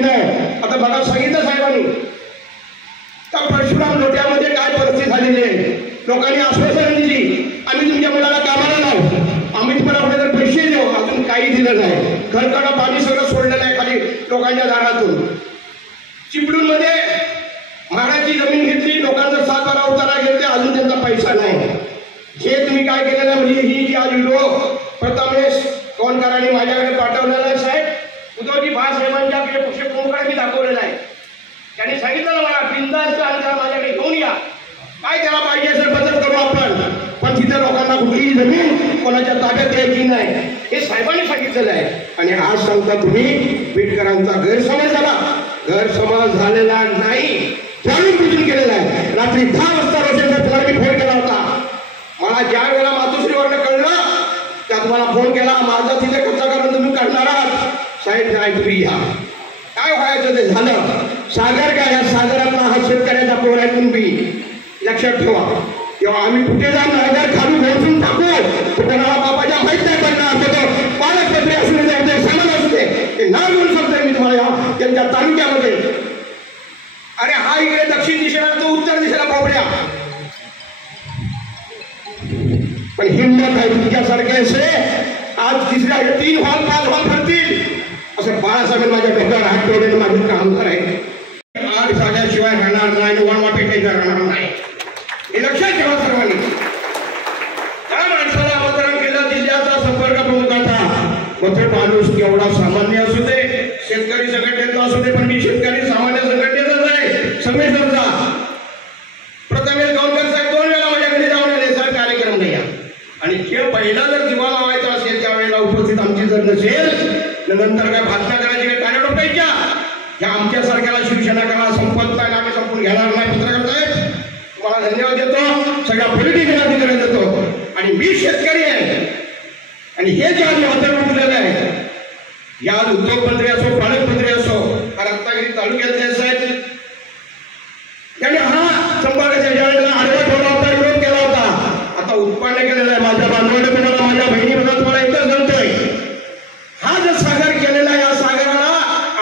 आता बघा सांगितलं साहेबांनी त्या परशुराम लोट्यामध्ये काय परिस्थिती झालेली आहे। लोकांनी आश्वासन दिली आम्ही तुमच्या मुलाला कामाला लावू, आम्ही तुम्हाला कुठे पैसे देऊ, अजून काही दिलं नाही। घरकडं पाणी सगळं सोडलेलं आहे खाली लोकांच्या दारातून। चिपळूण मध्ये महाराची जमीन घेतली, लोकांचा 7-12 उतारा घेतले, अजून त्यांचा पैसा नाही। हे तुम्ही काय केलेलं आहे म्हणजे ही जी आज व्हिडिओ प्रथमेश कोणकरांनी माझ्याकडे पाठवलेला आहे साहेब, उद्धवजी बाळासाहेबांच्या पक्षप्रमुखांनी मी दाखवलेला आहे। त्यांनी सांगितलं मला बिनधास्त आणि माझ्याकडे घेऊन या, काय त्याला पाहिजे असेल बदल करू आपण, पण तिथे लोकांना कुठलीही जमीन कोणाच्या ताब्यात द्यायची नाही हे साहेबांनी सांगितलेलं आहे। आणि आज सांगता तुम्ही बीडकरांचा गैरसमज झाला, गैरसमज झालेला नाही, जाणून बुजून केलेला आहे। रात्री 10 वाजता रोशनला मी फोन केला होता, मला ज्या वेळेला मातोश्रीवरनं कळलं त्या तुम्हाला फोन केला, माझा तिथे कच्चा करून तुम्ही काढणार आहात साहेब, नाही तुम्ही या, काय व्हायचं ते झालं। सागर काय, या सागरातला हा शेतकऱ्याचा पोर आहे, तुम्ही लक्षात ठेवा। तेव्हा आम्ही कुठे जाऊन नगर खाली घोषून टाकू, कोणाला बाबाच्या माहीत नाही पडणार, पालकमंत्री असू दे, सामान असू दे, ते नाव घेऊन सांगतोय मी तुम्हाला त्यांच्या तालुक्यामध्ये। अरे हा इकडे दक्षिण दिशेला, तो उत्तर दिशेला बाबड्या, पण हिंमत आहे तुमच्यासारखे असे आज तिसऱ्या 3 हॉल 5 हॉल भरतील असं बाळासाहेब माझ्या डोक्यावर हात ठेवलेलं माझं काम करायचं। आग झाल्याशिवाय राहणार नाही, वणवा पेटायचं राहणार नाही, हे लक्षात ठेवा सर्वांनी। त्या माणसाला आमंत्रण केलं जिल्ह्याचा संपर्क प्रमुखाचा, मग तो माणूस केवढा सामान्य असू दे, शेतकरी संघटनेचा असू दे, पण मी शेतकरी सामान्य संघटनेचाच आहे संमेश्वरचा। प्रथमेश गावकर साहेब 2 वेळा माझ्या घरी जाऊन आले, साहेब कार्यक्रम नाही आणि जे पहिला जर दिवा लावायचा असेल त्यावेळेला उपस्थित आमची जर नसेल नंतर काय भाषणा करायची, काय कार्य डोकायच्या, या आमच्यासारख्याला शिवसेना करा संपत नाही, आम्ही संपून घेणार नाही। पत्रकार साहेब तुम्हाला धन्यवाद देतो, सगळ्या पॉलिटिकल अधिकारी देतो, आणि मी शेतकरी आहे आणि हे जे आम्ही हॉटेल उठलेलं आहे, या उद्योगमंत्री असो पालकमंत्री असो, रत्नागिरी तालुक्यातले साहेब त्यांनी हा संपर्काच्या ज्यावेळेला आडवा ठेवला होता, विरोध केला होता, आता उत्पन्न केलेलं आहे। माझ्या बांधवाने तुम्हाला, माझ्या बहिणी बघा तुम्हाला एकच सांगतोय, हा जो सागर केलेला या सागराला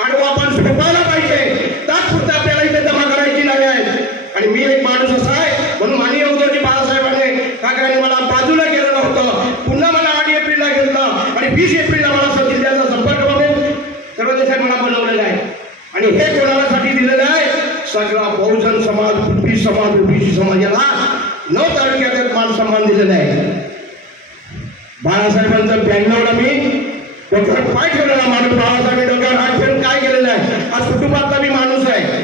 आडवा आपण सोपायला पाहिजे, तात्पुरता आपल्याला इथे जमा करायची नाही आहे। आणि मी एक माणूस असा आहे म्हणून माननीय उद्धवजी बाळासाहेबांनी ठाकरेंनी मला बाजूला केलेलं होतं, पुन्हा मला 8 एप्रिलला घेतलं आणि 20 एप्रिलला मला जिल्ह्याचा संपर्क प्रमुख सर्वदेशात मला बनवलेला आहे। आणि हे कोणासाठी दिलेलं आहे, सगळा बहुजन समाज, कुटबी समाज, ओबीसी समाजाला 9 तालुक्यात मान सन्मान दिलेला आहे। बाळासाहेबांचं 92ला मी डोक्यावर पाय ठेवलेला माणूस, बाळासाहेब डोक्यावर हात ठेवून काय केलेलं आहे, आज कुटुंबातला मी माणूस आहे।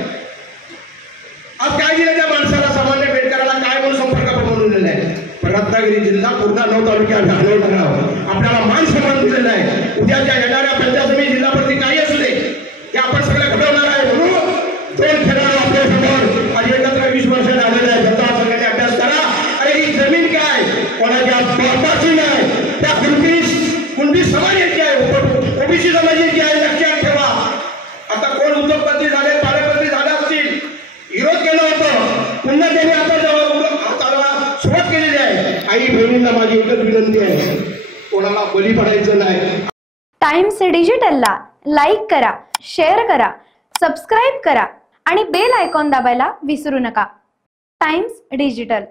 आज काय दिलं त्या माणसाला, सामान्य बेटकराला काय म्हणून संपर्क बनवलेला आहे, पण रत्नागिरी जिल्हा पूर्ण 9 तालुक्यात आपल्याला मान सन्मान दिलेला आहे। उद्याच्या येणाऱ्या पंचायत समिती जिल्हा प्रति काही असू दे, हे आपण सगळं घडवणार आहे। म्हणून 2 खेळाडू आपल्या समोर आज एकत्र 20 वर्ष झालेले आहे, जनता सगळ्यांनी अभ्यास करा। अरे ही जमीन काय कोणाच्या बापाची नाही, त्या कुणबी समाजाची आहे, ओबीसी समाजाची आहे, लक्षात ठेवा। आता कोण उद्योगपती झाले, पालकमंत्री झाले असतील, विरोध केला होता, पुन्हा त्यांनी आता हाताला सुरुवात केलेली आहे। आई बहिणींना माझी एकच विनंती आहे, कोणाला बळी पडायचं नाही। टाइम्स डिजिटलला लाईक करा, शेअर करा, सबस्क्राईब करा आणि बेल आयकॉन दाबायला विसरू नका। Times digital.